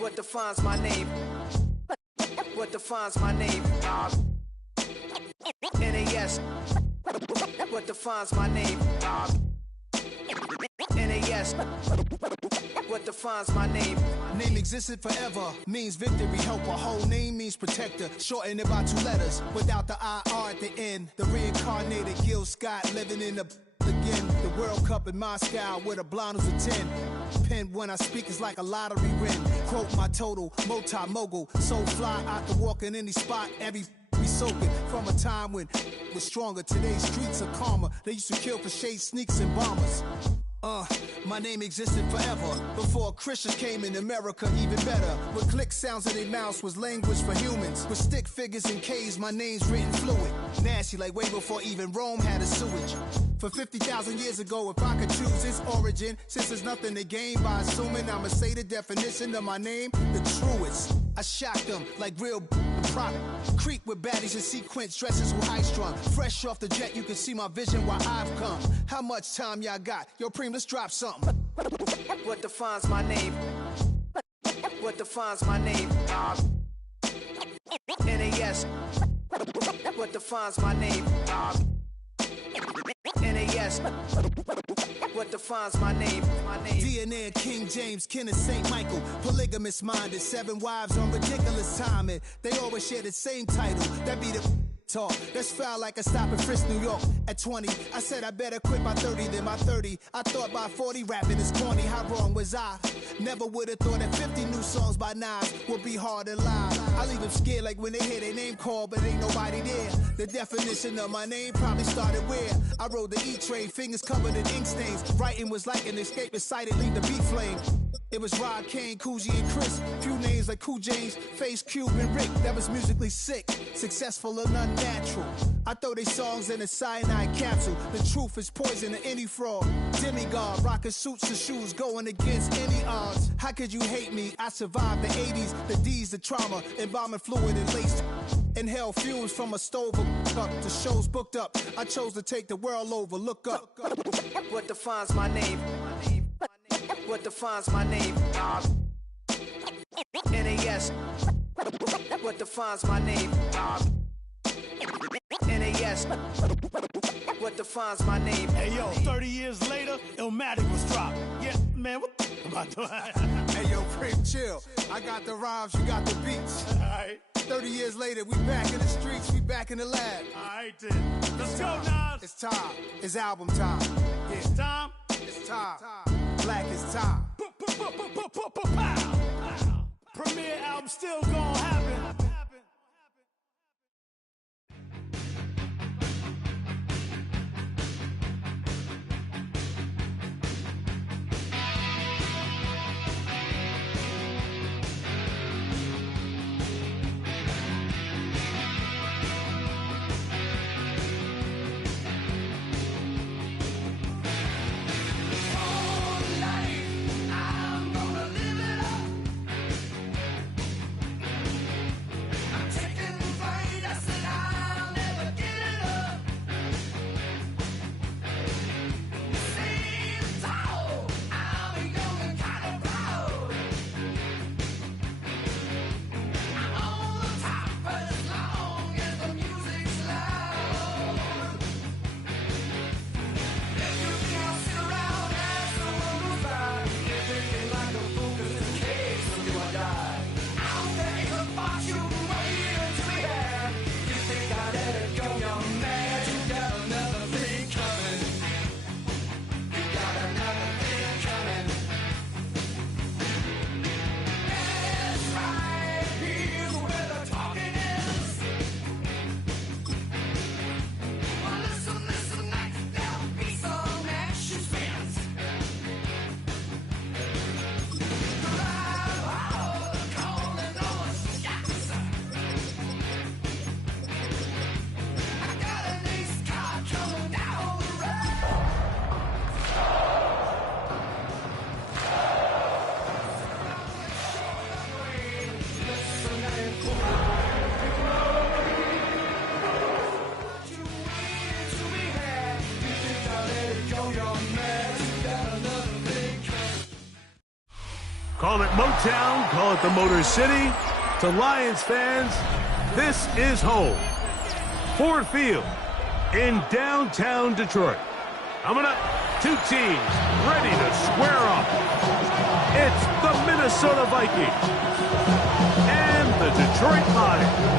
What defines my name? What defines my name? NAS. What defines my name? NAS. What defines my name? Name existed forever, means victory, helper. Whole name means protector, shortened it by 2 letters, without the IR at the end. The reincarnated Gil Scott, living in the again. The World Cup in Moscow, with a blind who's a 10. Pen when I speak is like a lottery win. Quote my total, multi-mogul, so fly, I can walk in any spot, every be soaking from a time when was stronger. Today's streets are calmer. They used to kill for shade sneaks and bombers. My name existed forever before Christians came in America, even better. With click sounds in their mouths was language for humans. With stick figures and K's, my name's written fluid. Nasty like way before even Rome had a sewage. For 50,000 years ago, if I could choose its origin, since there's nothing to gain by assuming I'ma say the definition of my name, the truest. I shocked them like real product. Creep with baddies and sequence dresses with high strung. Fresh off the jet, you can see my vision where I've come. How much time y'all got? Yo, Preem, let's drop something. What defines my name? What defines my name? NAS. What defines my name? NAS. What defines my name? DNA of King James, kin of St. Michael. Polygamous minded, 7 wives on ridiculous timing. They always share the same title. That be the talk. That's foul like a stop in Frisk, New York. At 20, I said I better quit by 30 than by 30. I thought by 40 rapping is corny. How wrong was I? Never would have thought that 50 new songs by Nas would be hard to lie. I leave them scared like when they hear their name called, but ain't nobody there. The definition of my name probably started where I rode the E-train, fingers covered in ink stains. Writing was like an escape excited, leave the beat flame. It was Rod, Kane, Coogee, and Chris. Few names like Cool James, Face, Cube, and Rick. That was musically sick, successful and unnatural. I throw they songs in a cyanide capsule. The truth is poison to any fraud. Demigod, rocking suits and shoes, going against any odds. How could you hate me? I survived the 80s, the D's, the trauma, embalming fluid and laced. Inhale fumes from a stove up to shows booked up. I chose to take the world over. Look up. What defines my name? What defines my name? NAS. What defines my name? NAS. What defines my name? Hey yo, 30 years later, Illmatic was dropped. Yeah, man, what the am I doing? Hey yo, Preem, chill. I got the rhymes, you got the beats. Alright. 30 years later, we back in the streets, we back in the lab. Alright then. Let's go, Nas. It's time. It's album time. Yeah. It's time. It's time. Black is time. Premiere album still gonna happen. Call it Motown, call it the Motor City. To Lions fans, this is home. Ford Field in downtown Detroit. Coming up, two teams ready to square off. It's the Minnesota Vikings and the Detroit Lions.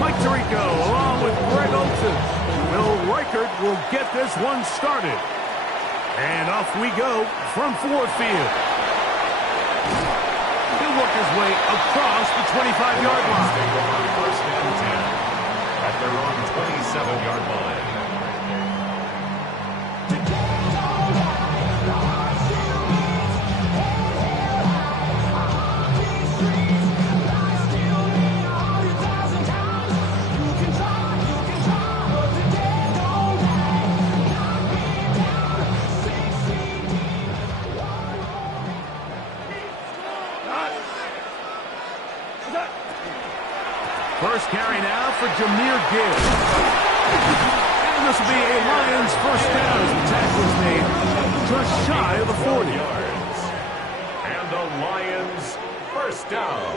Mike Tirico along with Greg Olsen. Will Reichert will get this one started. And off we go from Ford Field. He'll work his way across the 25-yard line. First and 10 at their own 27-yard line. First carry now for Jahmyr Gibbs. And this will be a Lions first down as the tackle is made just shy of the 40. And the Lions first down.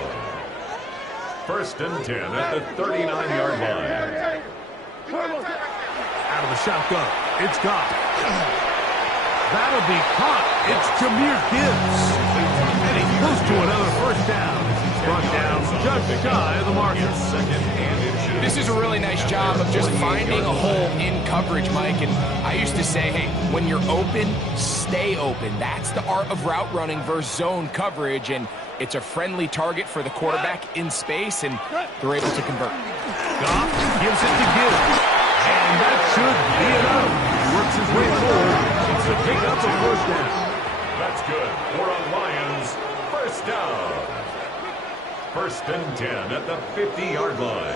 First and 10 at the 39-yard line. Out of the shotgun. It's gone. That'll be caught. It's Jahmyr Gibbs. And he's close to another first down. Brought down just shy of the marker. This is a really nice job of just finding a hole in coverage, Mike. And I used to say, hey, when you're open, stay open. That's the art of route running versus zone coverage. And it's a friendly target for the quarterback in space, and they're able to convert. Goff gives it to Gibbs. And that should be enough. He works his way forward. It's a pick up of first down. That's good for a Lions first down. First and 10 at the 50-yard line.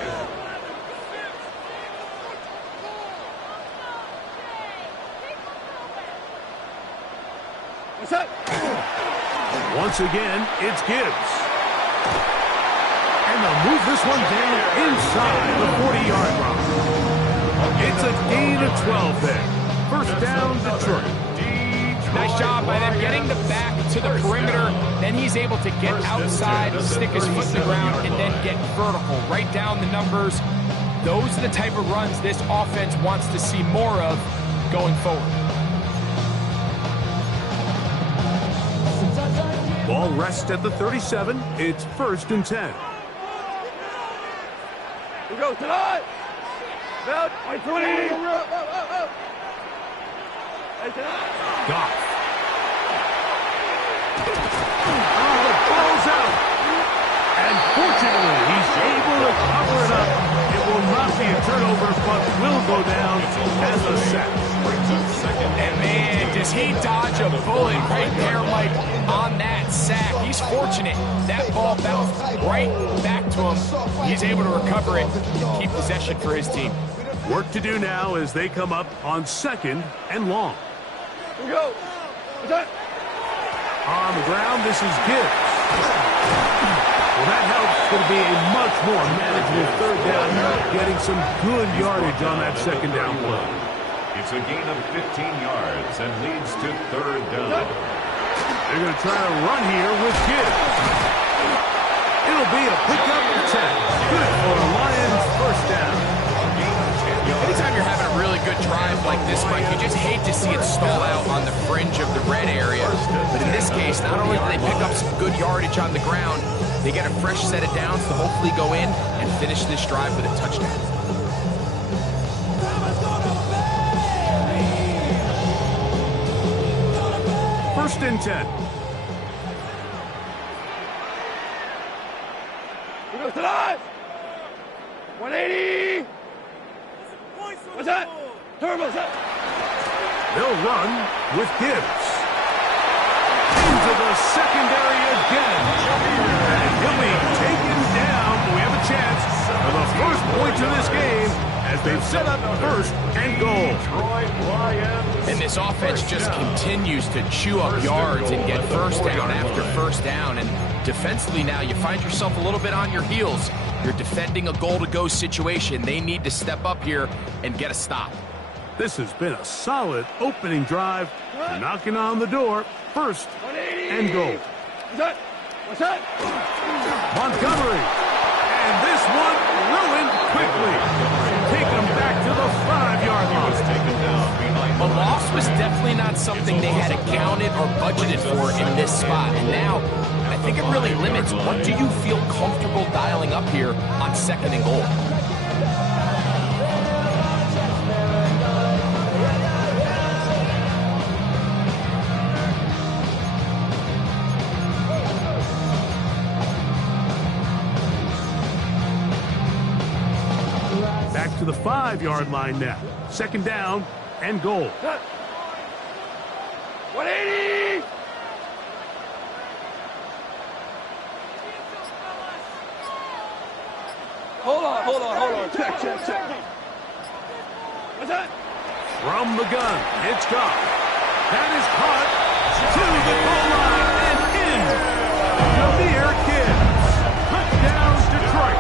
What's up? Once again, it's Gibbs. And they'll move this one down inside the 40-yard line. It's a gain of 12 there. First down, Detroit. Nice job by them getting the back to the perimeter. Then he's able to get outside, stick his foot in the ground, and then get vertical. Write down the numbers. Those are the type of runs this offense wants to see more of going forward. Ball rests at the 37. It's first and 10. We go tonight. About 20. Goff. Oh, the ball's out. And fortunately, he's able to cover it up. It will not be a turnover, but will go down as a sack. And man, does he dodge a bullet right there, Mike, on that sack. He's fortunate. That ball bounced right back to him. He's able to recover it and keep possession for his team. Work to do now as they come up on second and long. Here we go. On the ground, this is Gibbs. Well, that helps. It's going to be a much more manageable third down, getting some good yardage on that second down play. It's a gain of 15 yards and leads to third down. They're going to try to run here with Gibbs. It'll be a pickup of 10. Good for a Lions first down. Anytime you're having a really good drive like this, Mike, you just hate to see it stall out on the fringe of the red area. But in this case, not only do they pick up some good yardage on the ground, they get a fresh set of downs to hopefully go in and finish this drive with a touchdown. First and 10. We go tonight. 180. What's that? Turbo's up. They'll run with Gibbs. Into the secondary again. And he'll be taken down. We have a chance for the first points of this game as they've set up first and goal. And this offense just continues to chew up yards and get first down after first down. And defensively now, you find yourself a little bit on your heels. You're defending a goal-to-go situation. They need to step up here and get a stop. This has been a solid opening drive. Knocking on the door, first and goal. What's that? Montgomery. And this one ruined quickly. Take them back to the 5-yard line. A loss was definitely not something they had accounted or budgeted for in this spot. And now, I think it really limits what do you feel comfortable dialing up here on second and goal. Back to the 5-yard line now. Second down and goal. 180! Hold on. Check. What's that? From the gun, it's Goff. That is caught to the goal line and in. Jahmyr Gibbs. Touchdown, Detroit.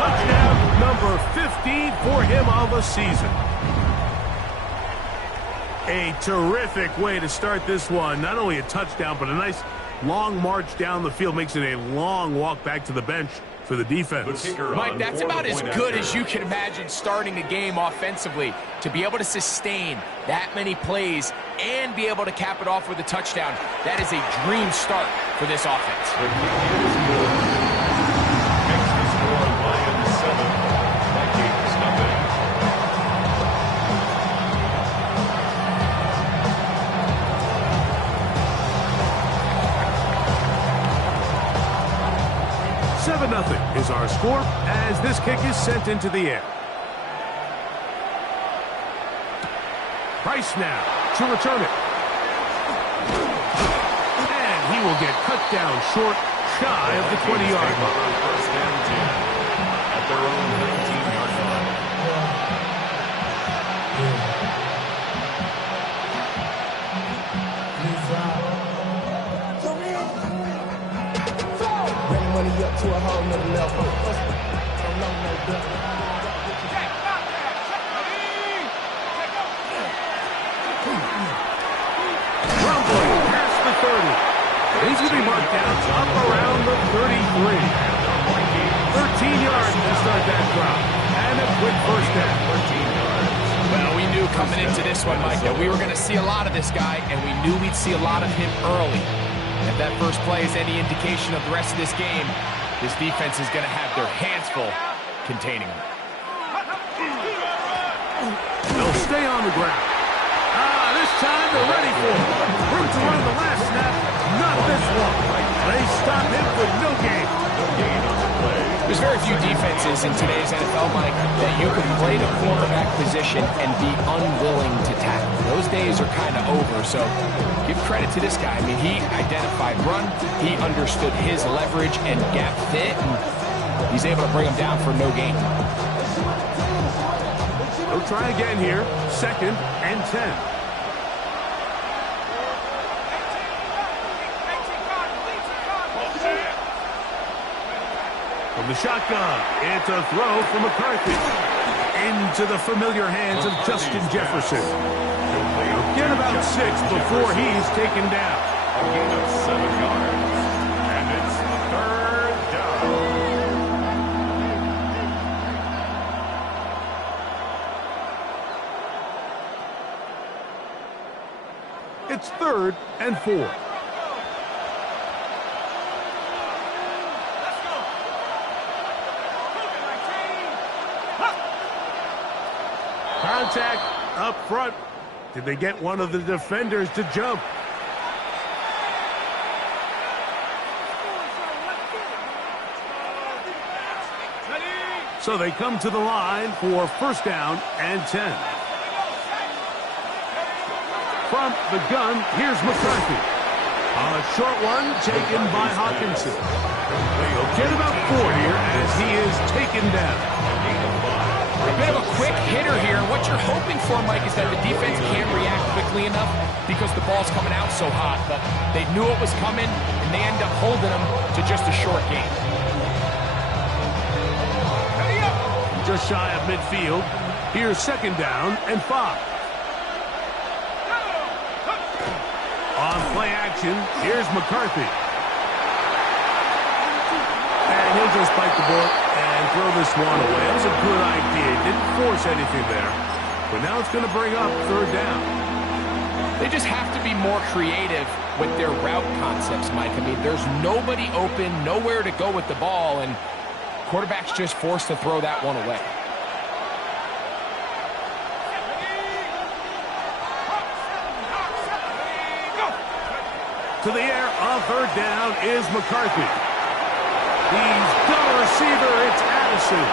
Touchdown number 15 for him on the season. A terrific way to start this one. Not only a touchdown, but a nice long march down the field. Makes it a long walk back to the bench for the defense. Mike, that's about as good as you can imagine starting a game offensively. To be able to sustain that many plays and be able to cap it off with a touchdown, that is a dream start for this offense. Nothing is our score as this kick is sent into the air. Price now to return it. And he will get cut down short, shy of the 20-yard line. First down 10 at their own 19-yard line. Money up to a whole nother level. Rumbling past the 30. He's going to be marked down up around the 33. 13 yards to start that drop. And a quick first down. 13 yards. Well, we knew coming into this one, Mike, that we were going to see a lot of this guy, and we knew we'd see a lot of him early. If that first play is any indication of the rest of this game, this defense is going to have their hands full containing him. They'll stay on the ground. This time they're ready for it. Room to run the last snap, not this one. They stop him for no gain. There's very few defenses in today's NFL, Mike, that you can play the quarterback position and be unwilling to tackle. Those days are kind of over, so give credit to this guy. I mean, he identified run, he understood his leverage and gap fit, and he's able to bring him down for no gain. They'll try again here, second and 10. From the shotgun, it's a throw from McCarthy. Into the familiar hands of Justin Jefferson. He'll get about 6 before he's taken down. A gain of 7 yards. And it's third down. It's 3rd and 4. Contact up front. Did they get one of the defenders to jump? So they come to the line for first down and 10. From the gun, here's McCarthy. A short one taken by Hawkinson. They'll get about 4 here as he is taken down. A bit of a quick hitter here, and what you're hoping for, Mike, is that the defense can react quickly enough because the ball's coming out so hot, but they knew it was coming, and they end up holding them to just a short game. Just shy of midfield. Here's 2nd down and 5. On play action, here's McCarthy. And he'll just bite the bullet and throw this one away. That was a good idea. Didn't force anything there. But now it's going to bring up 3rd down. They just have to be more creative with their route concepts, Mike. I mean, there's nobody open, nowhere to go with the ball, and quarterback's just forced to throw that one away. To the air on 3rd down is McCarthy. He's got a receiver. It's Addison.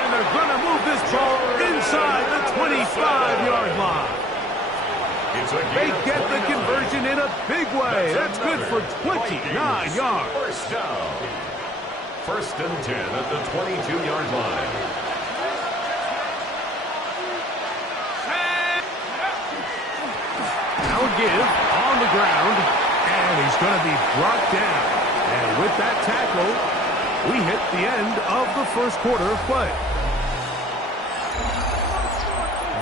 And they're going to move this ball inside the 25-yard line. They get the conversion in a big way. That's good for 29 yards. First down. 1st and 10 at the 22-yard line. Now a give on the ground, and he's going to be brought down. And with that tackle, we hit the end of the 1st quarter of play.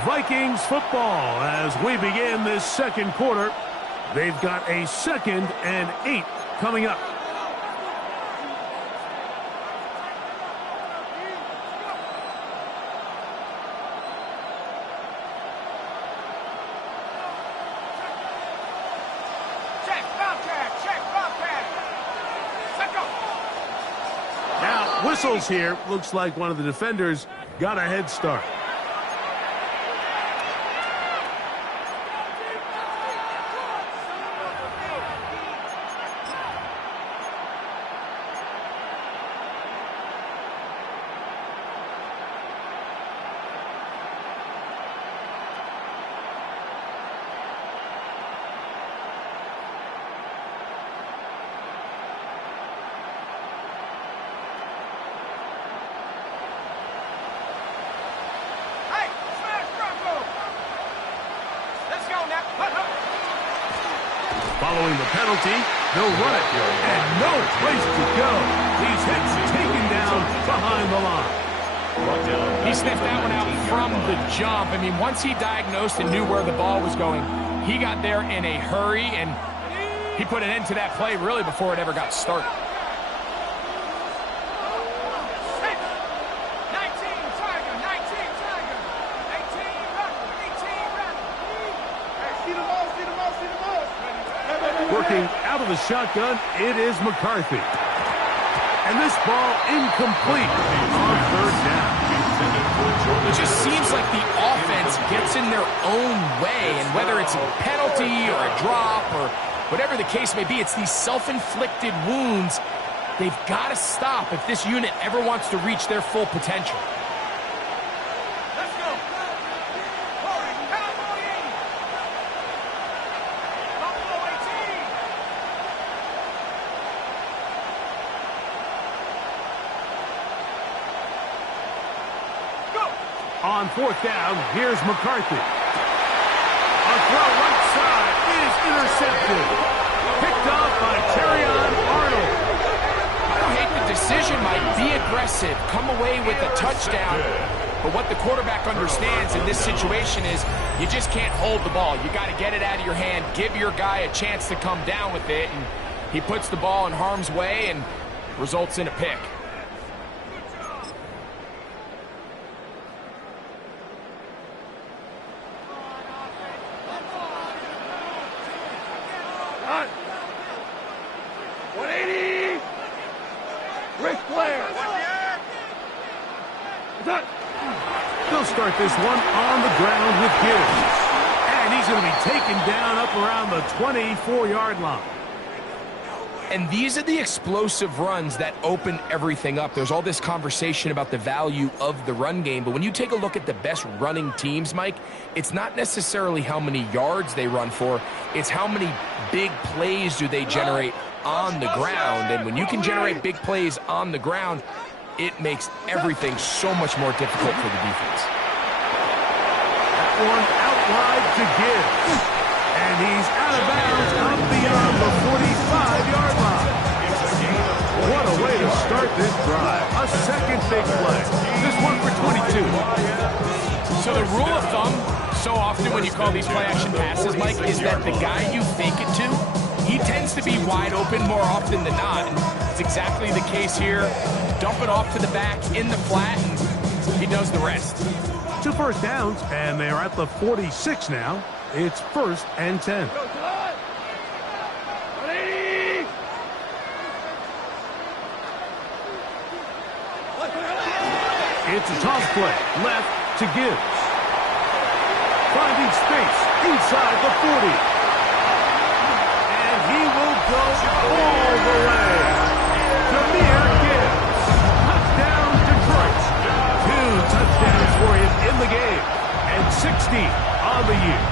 Vikings football as we begin this 2nd quarter. They've got a 2nd and 8 coming up. Whistles here. Looks like one of the defenders got a head start. Following the penalty, they'll run it, and no place to go. He's hit, taken down behind the line. He sniffed that one out from the jump. I mean, once he diagnosed and knew where the ball was going, he got there in a hurry, and he put an end to that play really before it ever got started. Working out of the shotgun, it is McCarthy. And this ball incomplete on 3rd down. It just seems like the offense gets in their own way, and whether it's a penalty or a drop or whatever the case may be, it's these self-inflicted wounds they've got to stop if this unit ever wants to reach their full potential. On 4th down, here's McCarthy. A throw right side is intercepted. Picked off by Terrion Arnold. I don't hate the decision, Mike. Be aggressive. Come away with a touchdown. But what the quarterback understands in this situation is you just can't hold the ball. You got to get it out of your hand. Give your guy a chance to come down with it. And he puts the ball in harm's way and results in a pick. They'll start this one on the ground with Gibbs. And he's going to be taken down up around the 24-yard line. And these are the explosive runs that open everything up. There's all this conversation about the value of the run game, but when you take a look at the best running teams, Mike, it's not necessarily how many yards they run for, it's how many big plays do they generate on the ground. And when you can generate big plays on the ground, it makes everything so much more difficult for the defense. That one out wide to Gibbs. And he's out of bounds up beyond the 45-yard line. What a way to start this drive. A second big play. This one for 22. So the rule of thumb, so often when you call these play-action passes, Mike, is that the guy you fake it to, he tends to be wide open more often than not. And it's exactly the case here. Dump it off to the back in the flat, and he does the rest. 2 first downs, and they're at the 46 now. It's 1st and 10. It's a toss play, left to Gibbs. Finding space inside the 40. And he will go all the way. Jahmyr Gibbs. Touchdown, Detroit. 2 touchdowns for him in the game. And 60 on the year.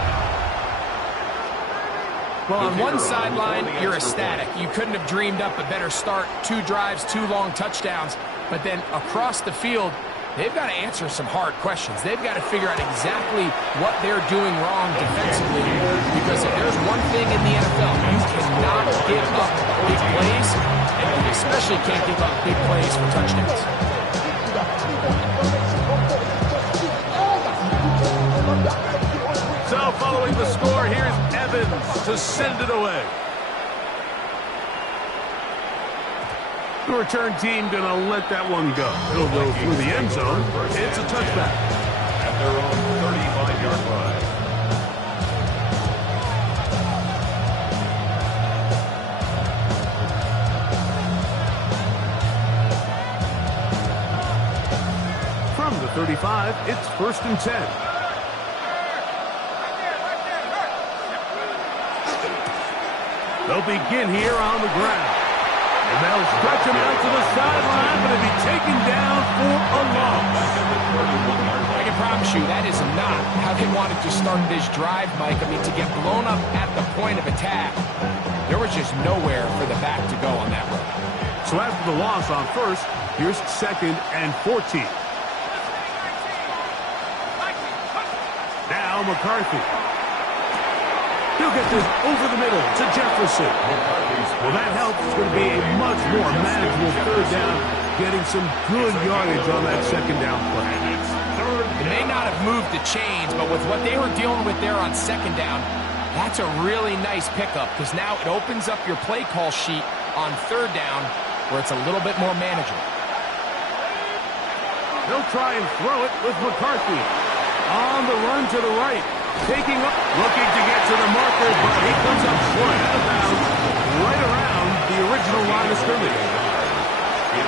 Well, on one sideline, you're ecstatic. You couldn't have dreamed up a better start. 2 drives, 2 long touchdowns. But then across the field, they've got to answer some hard questions. They've got to figure out exactly what they're doing wrong defensively. Because if there's one thing in the NFL, you cannot give up big plays, and you especially can't give up big plays for touchdowns. So following the score, here's Evans to send it away. The return team going to let that one go. It'll go through the end zone. It's a touchback. At their own 35-yard line. From the 35, it's 1st and 10. They'll begin here on the ground. And they'll stretch him out to the sideline, but he'll be taken down for a loss. I can promise you that is not how they wanted to start this drive, Mike. I mean, to get blown up at the point of attack, there was just nowhere for the back to go on that run. So after the loss on 1st, here's 2nd and 14. Now McCarthy. He'll get this over the middle to Jefferson. Well, that helps. It's going to be a much more manageable 3rd down, getting some good yardage on that 2nd down play. They may not have moved the chains, but with what they were dealing with there on 2nd down, that's a really nice pickup because now it opens up your play call sheet on 3rd down where it's a little bit more manageable. They'll try and throw it with McCarthy. On the run to the right. Taking up, looking to get to the marker, but he comes up short out of bounds, right around the original line of scrimmage.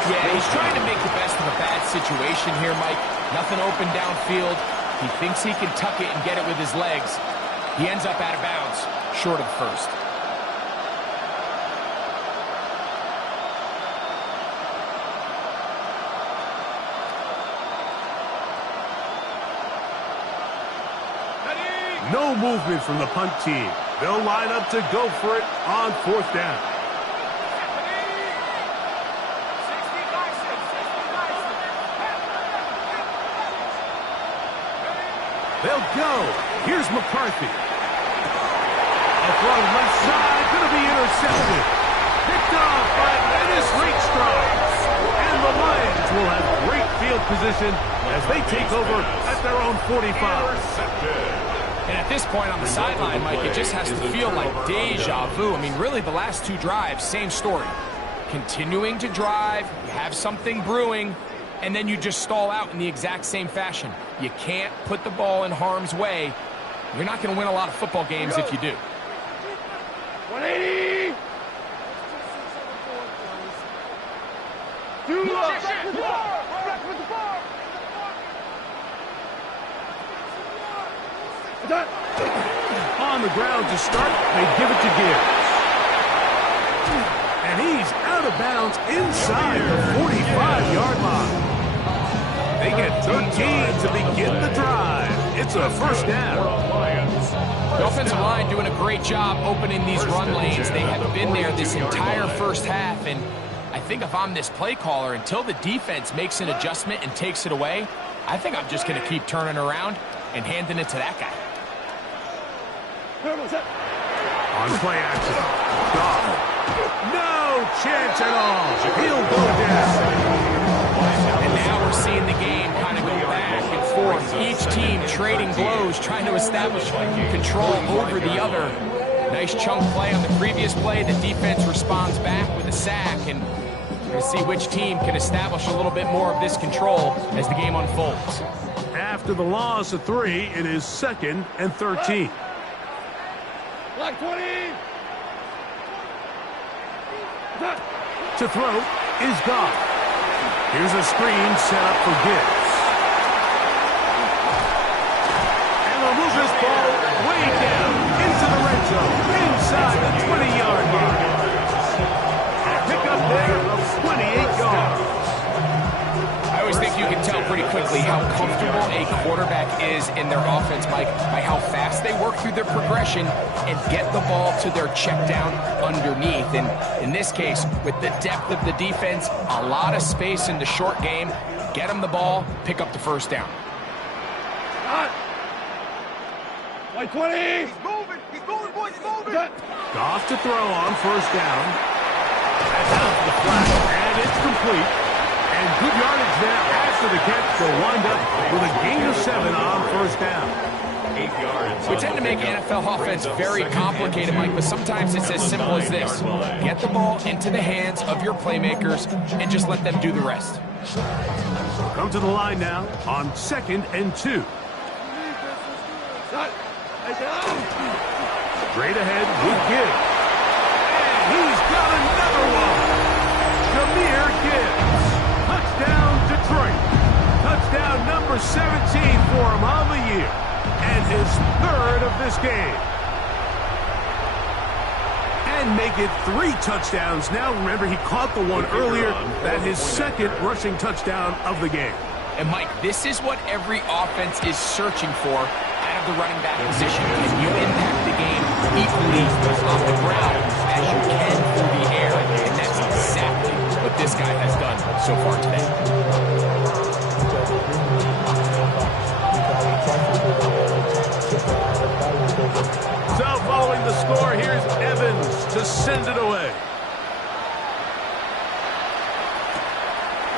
Yeah, he's trying to make the best of a bad situation here, Mike. Nothing open downfield. He thinks he can tuck it and get it with his legs. He ends up out of bounds, short of 1st. No movement from the punt team. They'll line up to go for it on 4th down. They'll go. Here's McCarthy. A throw left side, going to be intercepted. Picked off by Dennis Rakestraw. And the Lions will have great field position as they take over at their own 45. And at this point on the sideline, Mike, it just has to feel like deja vu. I mean, really, the last 2 drives, same story. Continuing to drive, you have something brewing, and then you just stall out in the exact same fashion. You can't put the ball in harm's way. You're not going to win a lot of football games if you do. 180! On the ground to start, they give it to Gibbs. And he's out of bounds inside the 45-yard line. They get 13 to begin the drive. It's a 1st down. The offensive line doing a great job opening these run lanes. They have been there this entire 1st half, and I think if I'm this play caller, until the defense makes an adjustment and takes it away, I think I'm just going to keep turning around and handing it to that guy. On play action. Goff. No chance at all. He'll go down. And now we're seeing the game kind of go back and forth. Each team trading blows, trying to establish control over the other. Nice chunk play on the previous play. The defense responds back with a sack, and we're going to see which team can establish a little bit more of this control as the game unfolds. After the loss of 3, it is 2nd and 13. Black 20. To throw is Goff. Here's a screen set up for Gibbs. And they'll move this ball way down into the red zone, inside the 20-yard line. A pickup there of 28 yards. I always think you can tell pretty quickly how comfortable a quarterback is in their offense, Mike, by how fast they work through their progression and get the ball to their check down underneath. And in this case, with the depth of the defense, a lot of space in the short game, get them the ball, pick up the first down. White 20. He's moving, boys, he's moving. Goff to throw on first down. That's out to the flat, and it's complete. And good yardage there after the catch. They'll wind up with a gain of 7 on first down. 8 yards. We tend to make NFL offense very complicated, Mike, but sometimes it's as simple as this. Get the ball into the hands of your playmakers and just let them do the rest. Come to the line now on 2nd and 2. Straight ahead with Gibbs. And he's got another one. Jahmyr Gibbs. Touchdown, Detroit. Touchdown number 17 for him on the year. And his 3rd of this game. And make it 3 touchdowns now. Remember, he caught the one earlier. That his 2nd rushing touchdown of the game. And, Mike, this is what every offense is searching for out of the running back position. Can you impact the game equally off the ground as you can through the air? And that's exactly what this guy has done so far today. So following the score, here's Evans to send it away.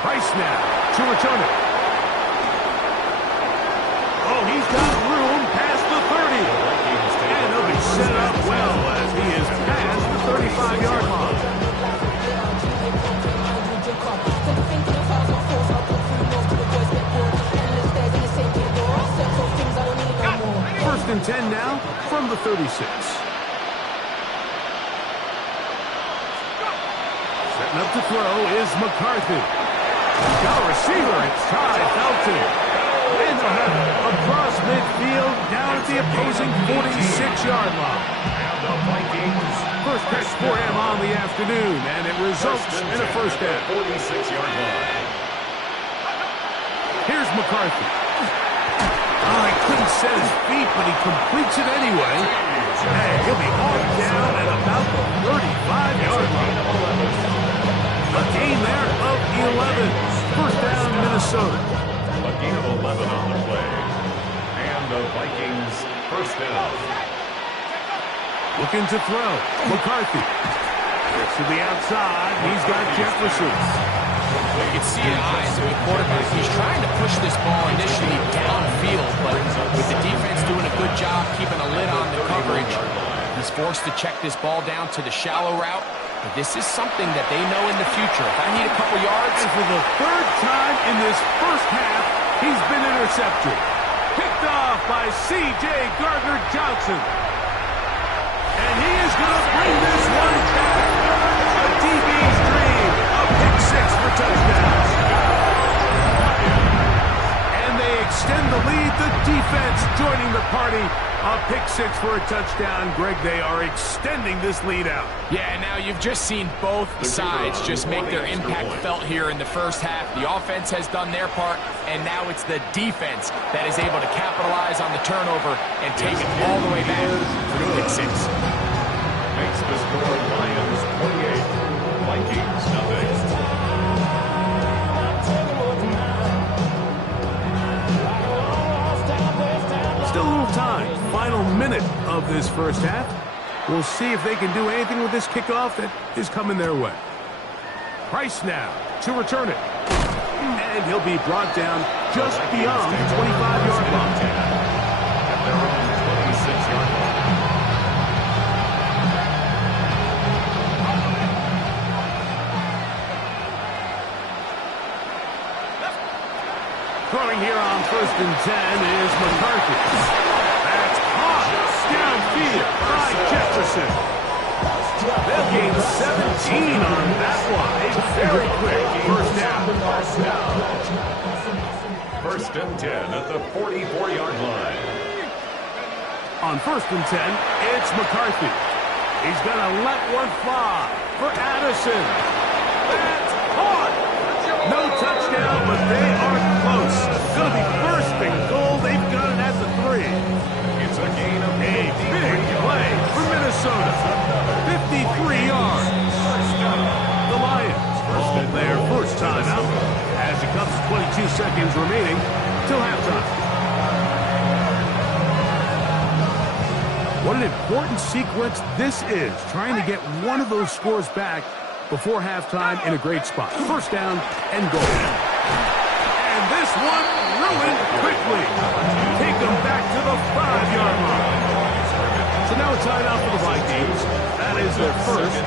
Price now to return it. Oh, he's got room past the 30. And he'll be set up well as he is past the 35-yard line. First and 10 now from the 36. Setting up to throw is McCarthy. Got a receiver, it's Ty Felton. And they'll have it across midfield down at the opposing 46-yard line. And the Vikings. First catch for him on the afternoon, and it results in a first down. 46-yard line. Here's McCarthy. Oh, he couldn't set his feet, but he completes it anyway. And he'll be hauled down at about the 35-yard line. A gain there of 11. First down, Minnesota. A gain of 11 on the play. And the Vikings first down. Looking to throw. McCarthy. Gets to the outside. He's got Jefferson. You can see in the eyes of the quarterback, he's trying to push this ball initially downfield, but with the defense doing a good job keeping a lid on the coverage, he's forced to check this ball down to the shallow route. But this is something that they know in the future. If I need a couple yards. And for the 3rd time in this first half, he's been intercepted. Picked off by C.J. Gardner-Johnson. And he is going to bring this one back. A DB's dream. A pick 6 for touchdowns. And they extend the lead. The defense joining the party. A pick 6 for a touchdown. Greg, they are extending this lead out. Yeah, and now you've just seen both sides just make their impact felt here in the first half. The offense has done their part, and now it's the defense that is able to capitalize on the turnover and take it all the way back for the pick 6. Makes the score Lions 28, Vikings nothing. this first half. We'll see if they can do anything with this kickoff that is coming their way. Price now to return it. And he'll be brought down just beyond the 25-yard line. At their own 26-yard line. Throwing here on 1st and 10 is McCarthy. That's caught downfield by Jefferson. They'll gain 17 on that one. A very quick first down. 1st and 10 at the 44-yard line. On 1st and 10, it's McCarthy. He's going to let one fly for Addison. That's caught. No touchdown, but they are close. Going to be 1st and goal. They've got it at the 3. It's a gain of A big play for Minnesota. 53 yards. The Lions call their first timeout as it comes to 22 seconds remaining till halftime. What an important sequence this is, trying to get one of those scores back before halftime in a great spot. First down and goal. And this one ruined quickly. Take them back to the 5-yard line. So now a timeout for the Vikings. That is their first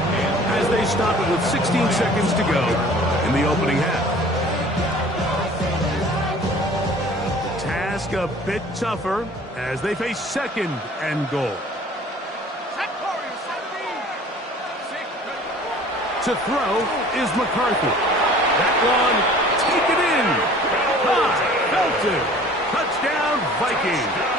as they stop it with 16 seconds to go in the opening half. Task a bit tougher as they face 2nd and goal. To throw is McCarthy. That one taken in. High, belted. Touchdown, Vikings.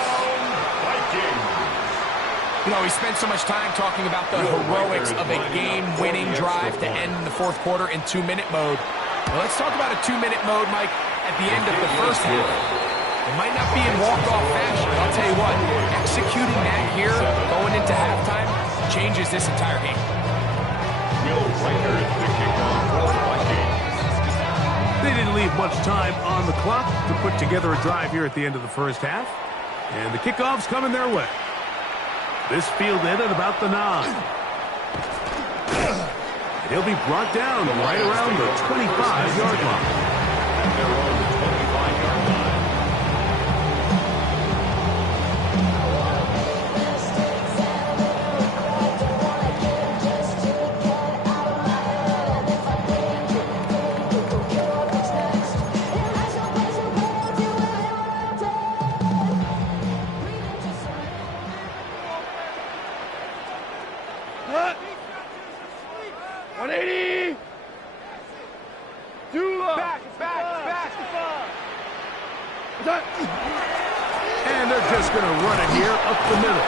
You know, we spent so much time talking about the heroics of a game-winning drive to end the 4th quarter in 2-minute mode. Well, let's talk about a 2-minute mode, Mike, at the end of the first half. It might not be in walk-off fashion, but I'll tell you what, executing that here, going into halftime, changes this entire game. Will Reichard, the kickoff for the Vikings. They didn't leave much time on the clock to put together a drive here at the end of the first half. And the kickoff's coming their way. This fielded at about the 9. And he'll be brought down right around the 25-yard line. At their own 25-yard line. And they're just going to run it here up the middle.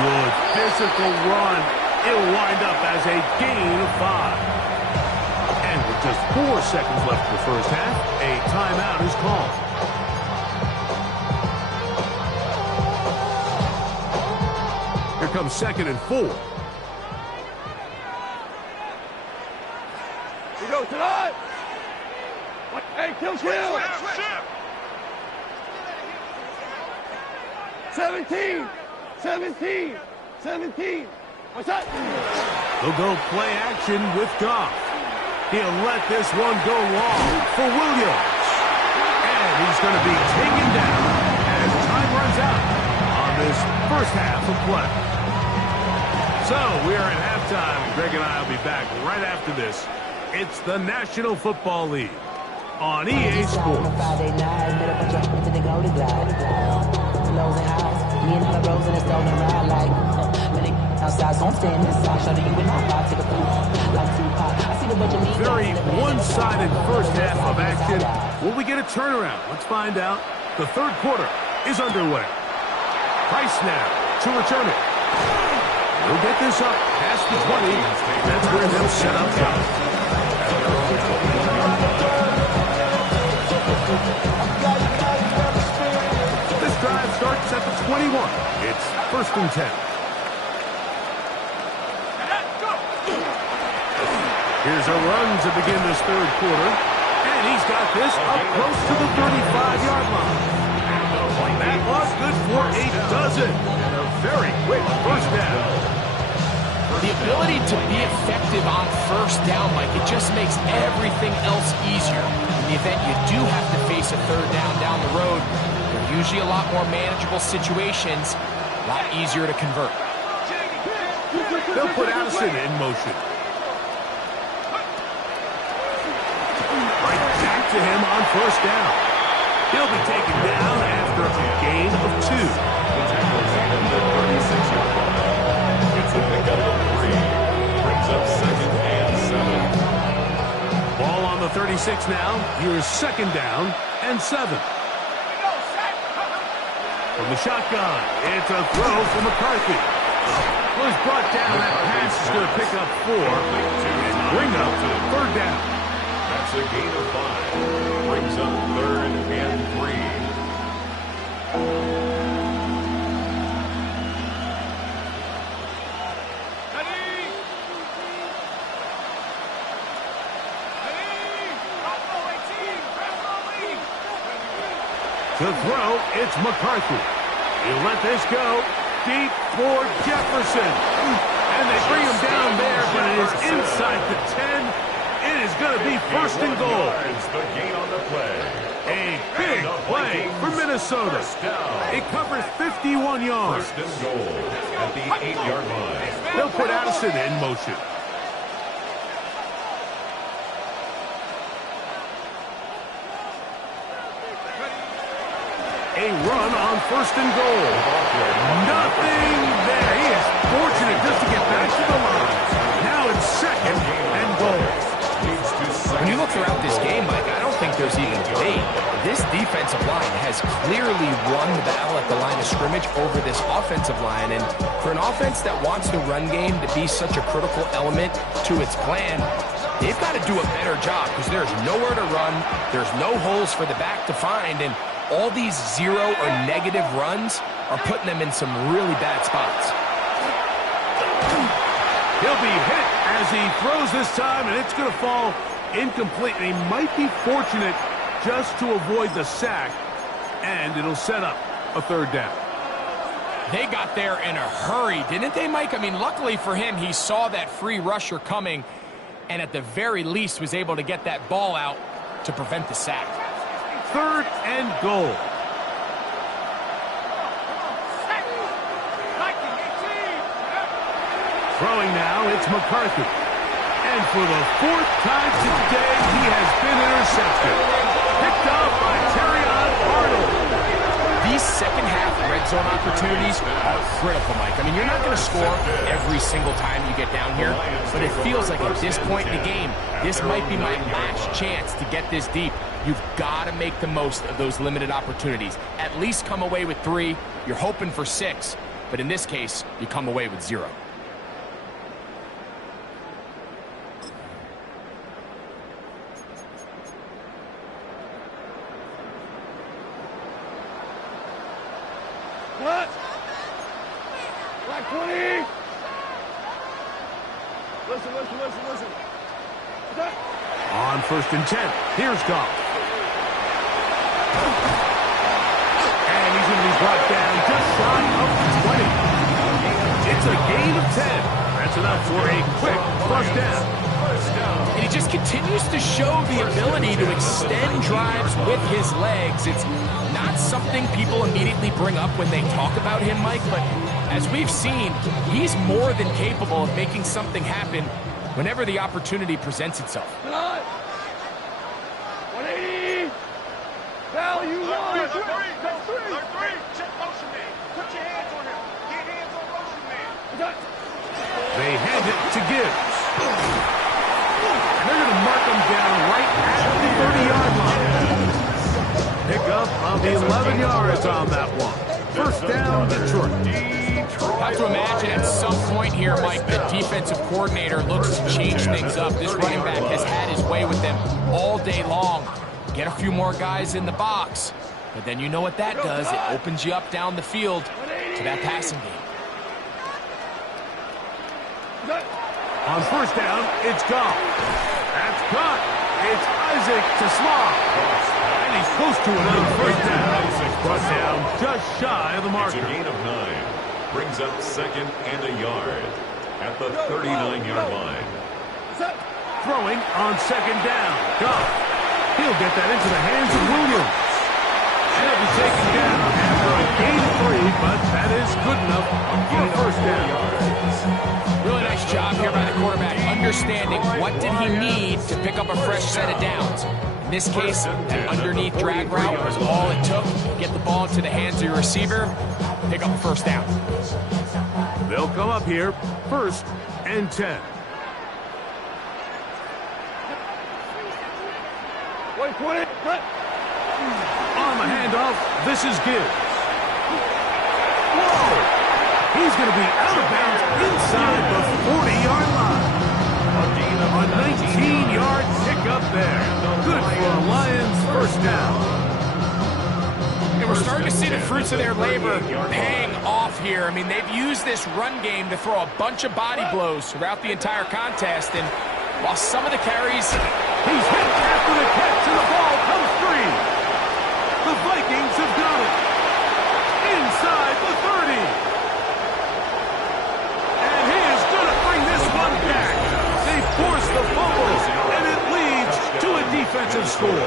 Good physical run. It'll wind up as a gain of 5. And with just 4 seconds left in the first half, a timeout is called. Here comes 2nd and 4. We go tonight. Hey, kill. 17. What's that? They'll go play action with Goff. He'll let this one go long for Williams. And he's going to be taken down as time runs out on this first half of play. So we are at halftime. Greg and I will be back right after this. It's the National Football League on EA Sports. Very one-sided first half of action. Will we get a turnaround? Let's find out. The 3rd quarter is underway. Price now to return it. He'll get this up past the 20. That's where they'll set up shop. This drive starts at the 21. It's 1st and 10. Here's a run to begin this 3rd quarter. And he's got this up close to the 35-yard line. That good for a dozen. And a very quick first down. The ability to be effective on first down, Mike, it just makes everything else easier. In the event you do have to face a third down the road, they're usually a lot more manageable situations, a lot easier to convert. They'll put Addison in motion. Right back to him on first down. He'll be taken down after a gain of 2. It's a pickup of 3. Brings up 2nd and 7. Ball on the 36 now. Here's 2nd down and 7. From the shotgun, it's a throw from McCarthy. Was brought down. That pass is going to pick up 4 and bring up 3rd down. That's a gain of 5. Brings up 3rd and 3. To throw, it's McCarthy. He'll let this go. Deep for Jefferson. And they bring him down there, but it is inside the 10. It is going to be 1st and goal. The gain on the play. A big play for Minnesota. It covers 51 yards. 1st and goal at the 8-yard line. They'll put Addison in motion. A run on 1st and goal. Nothing there. He is fortunate just to get back to the line. Now it's 2nd and goal. When you look throughout this game, Mike, I don't think there's even debate. This defensive line has clearly won the battle at the line of scrimmage over this offensive line. And for an offense that wants the run game to be such a critical element to its plan, they've got to do a better job because there's nowhere to run. There's no holes for the back to find. And all these 0 or negative runs are putting them in some really bad spots. He'll be hit as he throws this time, and it's going to fall incomplete. And he might be fortunate just to avoid the sack, and it'll set up a 3rd down. They got there in a hurry, didn't they, Mike? I mean, luckily for him, he saw that free rusher coming, and at the very least was able to get that ball out to prevent the sack. 3rd and goal. Throwing now, it's McCarthy. And for the 4th time today, he has been intercepted. Picked up by Terrion Arnold. These second-half red zone opportunities are critical, Mike. I mean, you're not going to score every single time you get down here, but it feels like at this point in the game, this might be my last chance to get this deep. You've got to make the most of those limited opportunities. At least come away with 3. You're hoping for 6, but in this case, you come away with 0. What? Black 20! Listen. On 1st and 10, here's Goff. And he's going to be brought down just shy of the 20. It's a gain of 10. That's enough for a quick first down. And he just continues to show the ability to extend drives with his legs. It's not something people immediately bring up when they talk about him, Mike, but as we've seen, he's more than capable of making something happen whenever the opportunity presents itself. 180! Val, you won! Third three! Check motion man. Put your hands on him. Get hands on motion man. They hand it to Gibbs. And they're going to mark him down right at the 30-yard line. Pick up of the 11 yards on that one. First down, Detroit. I have to imagine at some point here, Mike, the defensive coordinator looks to change things up. This running back has had his way with them all day long. Get a few more guys in the box. But then you know what that does. It opens you up down the field to that passing game. On first down, it's Goff. That's caught. It's Isaac to Slaw. And he's close to another first down. Brought down just shy of the marker. It's a gain of 9. Brings up 2nd and a yard at the 39-yard line. Throwing on 2nd down. Goff. He'll get that into the hands of Williams. And he'll be taken down after a gain of 3, but that is good enough for a first down. Really nice job here by the quarterback, understanding what did he need to pick up a fresh set of downs. In this case, that underneath drag route was all it took. Get the ball into the hands of your receiver, pick up a first down. They'll come up here, 1st and 10. On the handoff, this is Gibbs. Whoa! He's going to be out of bounds inside the 40-yard line. A 19-yard pickup there. Good for a Lions first down. And we're starting to see the fruits of their labor paying off here. I mean, they've used this run game to throw a bunch of body blows throughout the entire contest. And while some of the carries... He's hit after the catch, and the ball comes free. The Vikings have got it. Inside the 30. And he is going to bring this one back. They force the fumble, and it leads to a defensive score.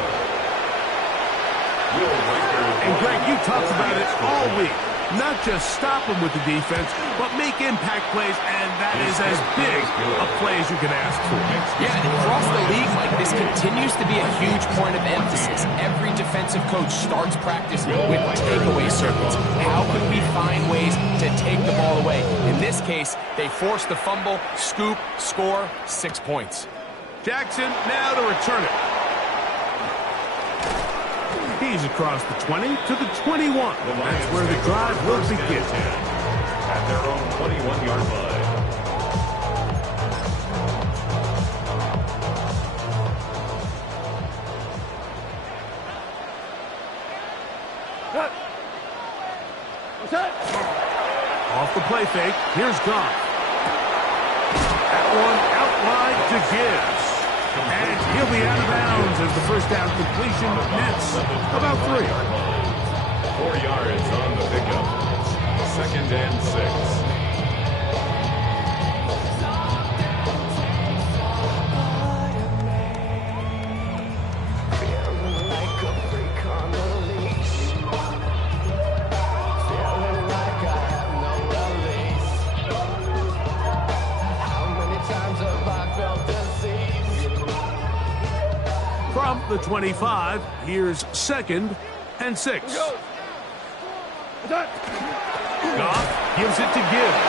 And Greg, you talked about it all week. Not just stop them with the defense, but make impact plays, and that is as big a play as you can ask for. Yeah, and across the league, Mike, this continues to be a huge point of emphasis. Every defensive coach starts practice with takeaway circuits. How can we find ways to take the ball away? In this case, they force the fumble, scoop, score, 6 points. Jackson now to return it. He's across the 20 to the 21. That's where the drive will begin. At their own 21-yard line. Off the play fake, here's Goff. That one out wide to Gibbs. And he'll be out of bounds as the first down completion nets about 3. 4 yards on the pickup. 2nd and 6. From the 25, here's 2nd and 6. Goff gives it to Gibbs.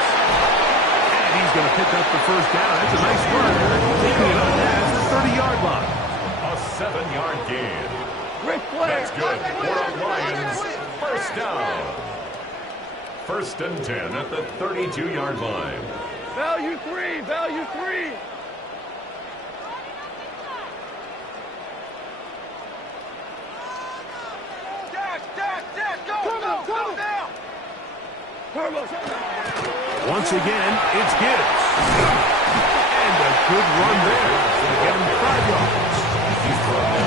And he's going to pick up the first down. That's a nice run. Taking it up past the 30-yard line. A 7-yard gain. That's good for the Lions. First down. 1st and 10 at the 32-yard line. Value 3, value 3. Once again, it's Gibbs. And a good run there to get him 5 yards.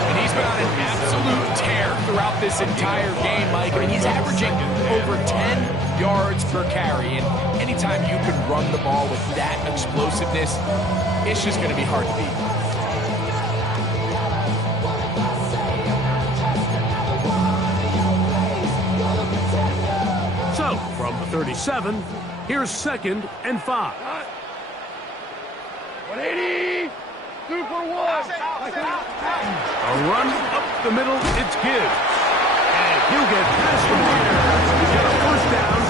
And he's been on an absolute tear throughout this entire game, Mike. I mean, he's averaging over 10 yards per carry. And anytime you can run the ball with that explosiveness, it's just going to be hard to beat. So, from the 37, here's 2nd and 5. 180. 2 for 1. A run up the middle, it's Gibbs. And he'll get past the marker to get a first down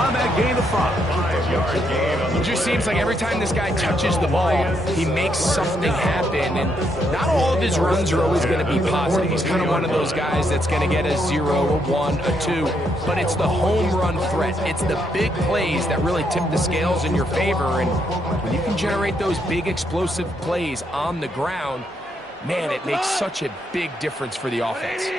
on that gain of 5. 5-yard gain on the It just seems like every time this guy touches the ball, he makes something happen. And not all of his runs are always going to be positive. He's kind of one of those guys that's going to get a 0, a 1, a 2. But it's the home run threat. It's the big plays that really tip the scales in your favor. And when you can generate those big explosive plays on the ground, man, it makes such a big difference for the offense.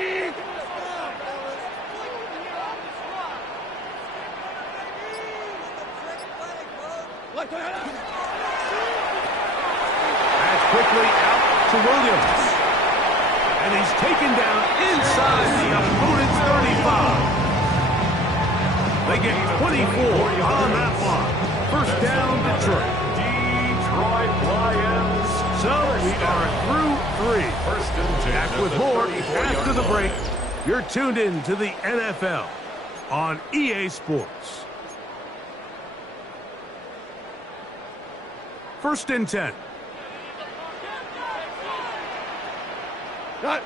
That's quickly out to Williams. And he's taken down inside the opponent's 35. They get 24 on that one. First down, Detroit. Detroit Lions. So we are through 3. First and 10. Back with more after the break. You're tuned in to the NFL on EA Sports. First and 10. Cut.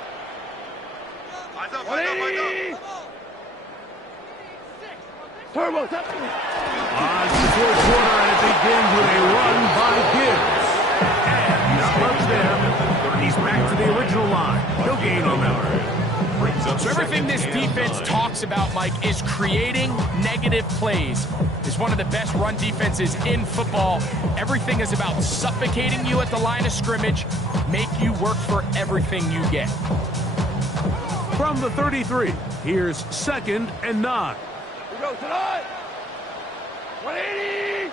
Eyes up, eyes up, eyes up. Turbo, On the fourth quarter, and it begins with a run by Gibbs. And not much there. He's back to the original line. No gain on that. So everything this defense talks about, Mike, is creating negative plays. It's one of the best run defenses in football. Everything is about suffocating you at the line of scrimmage, make you work for everything you get. From the 33, here's 2nd and 9. We go tonight. 180.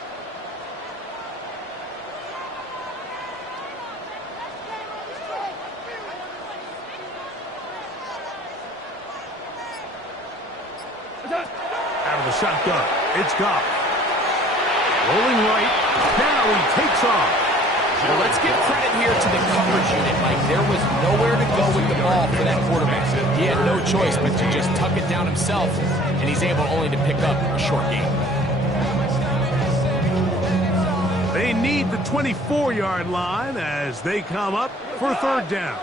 Out of the shotgun, it's Goff. Rolling right, now he takes off. Well, let's give credit here to the coverage unit, Mike. There was nowhere to go with the ball for that quarterback. He had no choice but to just tuck it down himself, and he's able only to pick up a short gain. They need the 24-yard line as they come up for 3rd down.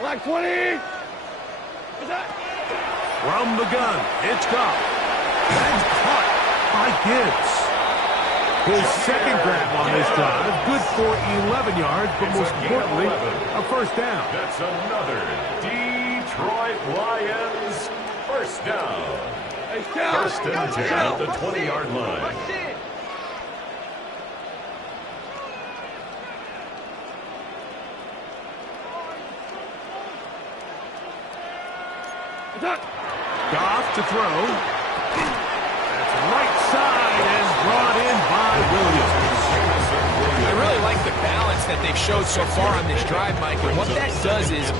Black 20. From the gun, it's Goff. That's caught by Gibbs. His 2nd grab on this drive, good for 11 yards, but most importantly, a first down. That's another Detroit Lions first down. First and 10 at the 20-yard line. Goff to throw. That's right side and brought in by Williams. I really like the balance that they've showed so far on this drive, Mike. And what that does is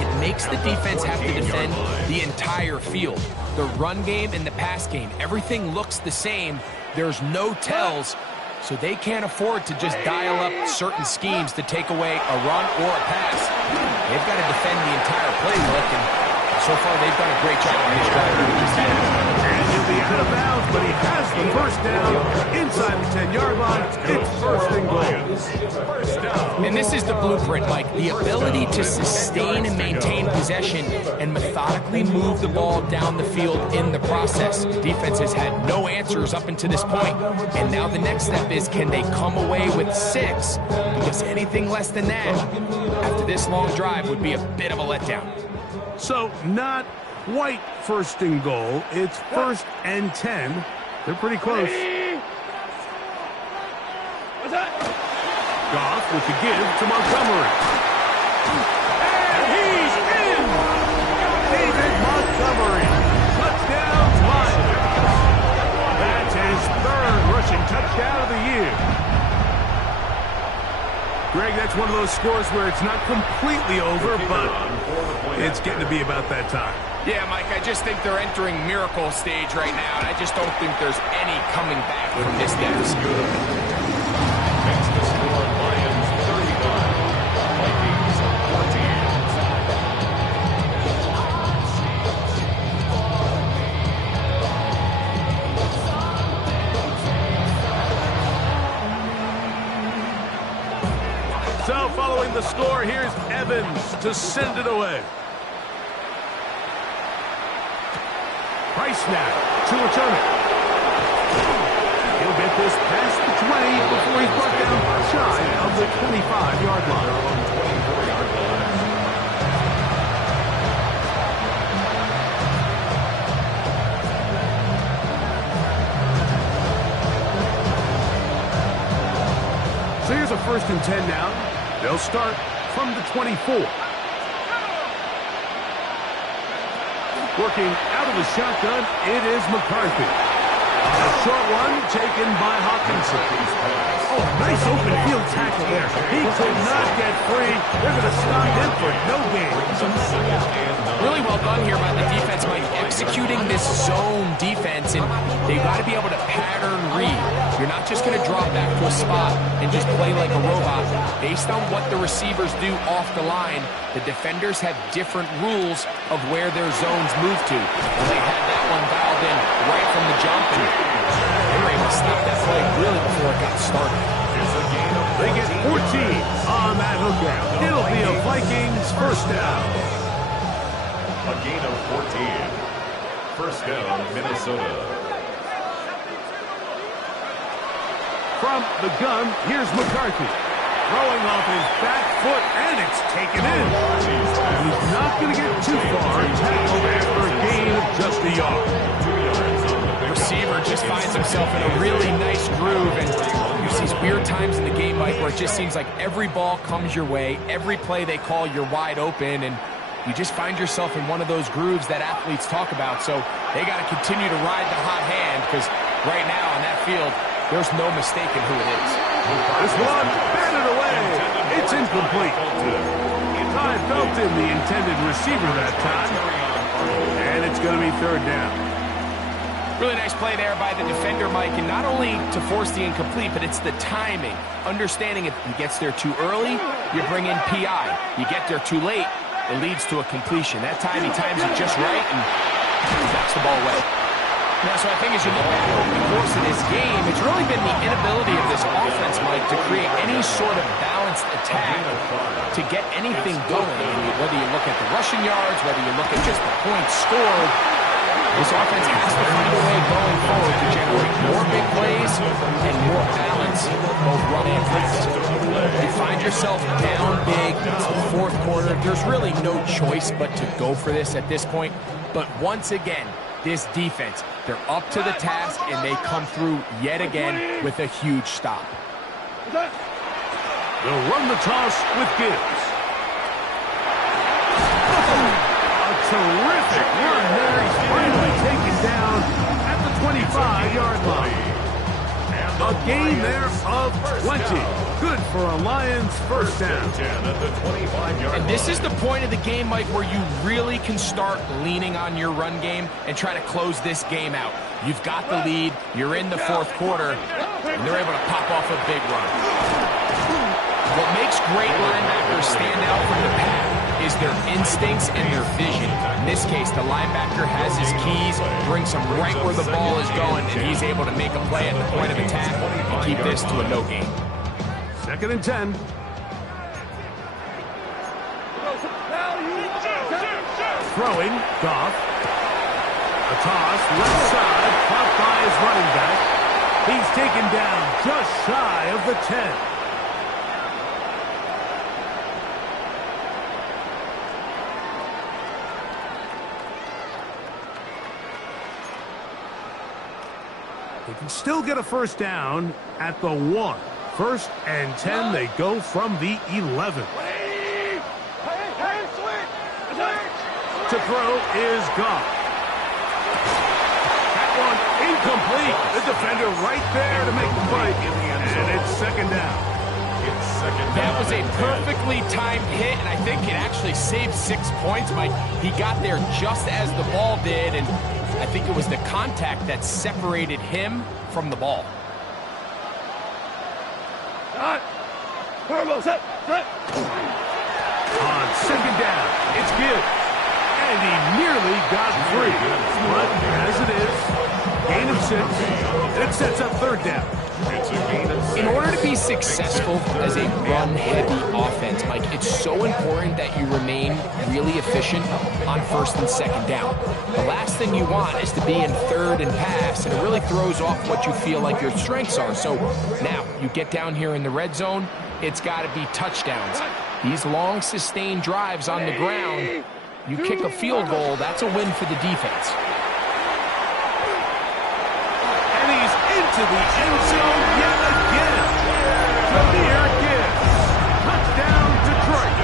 it makes the defense have to defend the entire field. The run game and the pass game, everything looks the same. There's no tells, so they can't afford to just dial up certain schemes to take away a run or a pass. They've got to defend the entire playbook, and so far they've done a great job on this drive. And he'll be out of bounds, but he has the first down inside the 10-yard line. It's 1st and goal. And this is the blueprint, Mike. The ability to sustain and maintain possession and methodically move the ball down the field in the process. Defense has had no answers up until this point, and now the next step is, can they come away with 6? Because anything less than that, after this long drive, would be a bit of a letdown. So not quite 1st and goal. It's 1st and 10. They're pretty close. Goff with the give to Montgomery. And he's in! David Montgomery. Touchdown, Lions. That's his 3rd rushing touchdown of the year. Greg, that's one of those scores where it's not completely over, but it's getting to be about that time. Yeah, Mike, I just think they're entering miracle stage right now, and I just don't think there's any coming back from this deficit. Next to score, Lions 39, Vikings 14. So following the score, here's Evans to send it away. Price snap to return it. He'll get this past the 20 before he's brought down shy of the 25-yard line. So here's a 1st and 10 now. They'll start from the 24. Working out of the shotgun, it is McCarthy. A short one taken by Hawkinson. Oh, nice open field tackle there. He could not get free. They're going to stop him for no gain. done here by the defense, Mike, executing this zone defense, and they've got to be able to pattern read. You're not just going to drop back to a spot and just play like a robot. Based on what the receivers do off the line, the defenders have different rules of where their zones move to. And they had that one dialed in right from the jump, and they were able to stop that play really before it got started. They get 14 on that hookup. It'll be a Vikings first down. A gain of 14. First down, Minnesota. From the gun, here's McCarthy. Throwing off his back foot, and it's taken in. He's not going to get too far. Tackled after a gain of just a yard. Receiver just finds himself in a really nice groove, and there's these weird times in the game, Mike, where it just seems like every ball comes your way, every play they call, you're wide open, and you just find yourself in one of those grooves that athletes talk about. So they got to continue to ride the hot hand, because right now on that field, there's no mistaking who it is. This one, batted away. It's incomplete. Ty Felton, the intended receiver that time, and it's going to be third down. Really nice play there by the defender, Mike, and not only to force the incomplete, but it's the timing. Understanding if he gets there too early, you bring in PI. You get there too late, it leads to a completion. That time he times it just right and knocks the ball away. Now, so I think as you look back over the course of this game, it's really been the inability of this offense, Mike, to create any sort of balanced attack to get anything going. Whether you look at the rushing yards, whether you look at just the points scored, this offense has to find a way going forward to generate more big plays and more balance, both run and pass. You find yourself down big, it's the fourth quarter. There's really no choice but to go for this at this point. But once again, this defense, they're up to the task, and they come through yet again with a huge stop. They'll run the toss with Gibbs. A terrific run there. He's finally taken down at the 25-yard line. A gain there of 20. Good for a Lions first down. And this is the point of the game, Mike, where you really can start leaning on your run game and try to close this game out. You've got the lead, you're in the fourth quarter, and they're able to pop off a big run. What makes great linebackers stand out from the pack is their instincts and their vision. In this case, the linebacker has his keys, brings him right where the ball is going, and he's able to make a play at the point of attack and keep this to a no gain. Second and 10. Throwing, Goff. A toss, left side, caught by his running back. He's taken down just shy of the 10. They can still get a first down at the 1. First and 10, they go from the 11. To throw is Goff. That one incomplete. The defender right there to make the play. And it's second down. That was a perfectly timed hit, and I think it actually saved 6 points. Mike, he got there just as the ball did, and I think it was the contact that separated him from the ball. On second down, it's Gibbs. And he nearly got free. But as it is, gain of 6, and it sets up third down. In order to be successful as a run-heavy offense, Mike, it's so important that you remain really efficient on first and second down. The last thing you want is to be in third and pass, and it really throws off what you feel like your strengths are. So now you get down here in the red zone, it's got to be touchdowns. These long, sustained drives on the ground, you kick a field goal, that's a win for the defense. And he's into the end zone yet again. Jahmyr Gibbs. Touchdown, Detroit.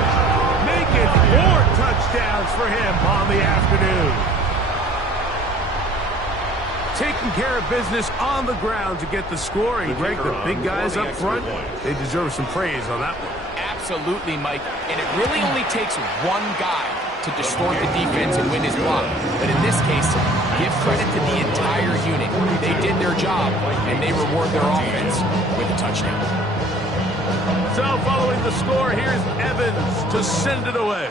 Making 4 touchdowns for him on the afternoon. Taking care of business on the ground to get the score. And Greg, the big guys up front, they deserve some praise on that one. Absolutely, Mike. And it really only takes one guy to distort the defense and win his block. But in this case, give credit to the entire unit. They did their job, and they reward their offense with a touchdown. So following the score, here's Evans to send it away.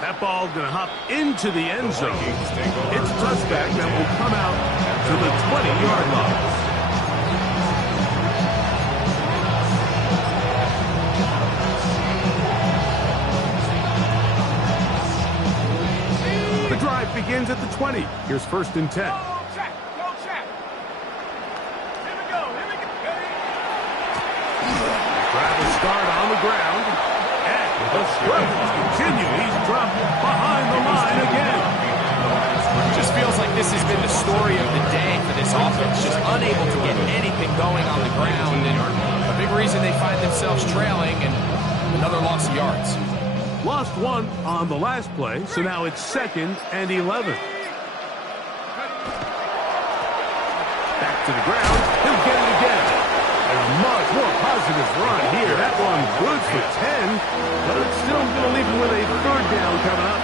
That ball going to hop into the end zone. It's a touchback that will come out to the 20-yard line. The drive begins at the 20. Here's 1st and 10. Travis start on the ground. And the struggles continue. He's dropped behind the line again. Just feels like this has been the story of the day for this offense. Just unable to get anything going on the ground. And a big reason they find themselves trailing and another loss of yards. Lost one on the last play, so now it's 2nd and 11. Back to the ground. He'll get it again. A much more positive run here. That one good for 10, but it's still going to leave him with a 3rd down coming up.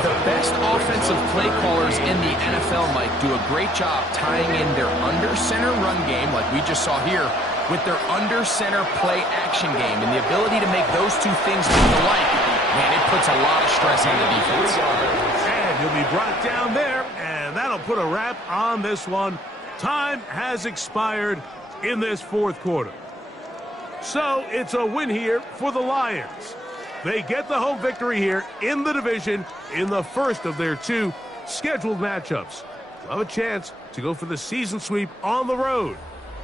The best offensive play callers in the NFL, Mike, do a great job tying in their under-center run game, like we just saw here, with their under-center play action game. And the ability to make those two things look alike, man, it puts a lot of stress on the defense. And he'll be brought down there, and that'll put a wrap on this one. Time has expired in this 4th quarter. So it's a win here for the Lions. They get the home victory here in the division in the first of their 2 scheduled matchups. They'll have a chance to go for the season sweep on the road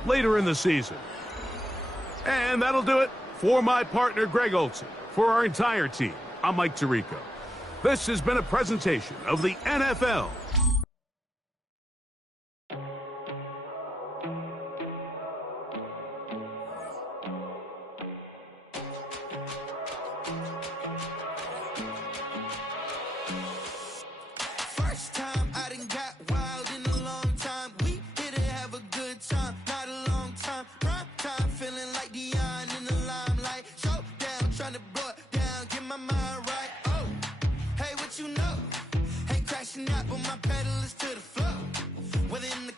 later in the season. And that'll do it for my partner, Greg Olsen. For our entire team, I'm Mike Tirico. This has been a presentation of the NFL. Out, but my pedal is to the floor. Whether in the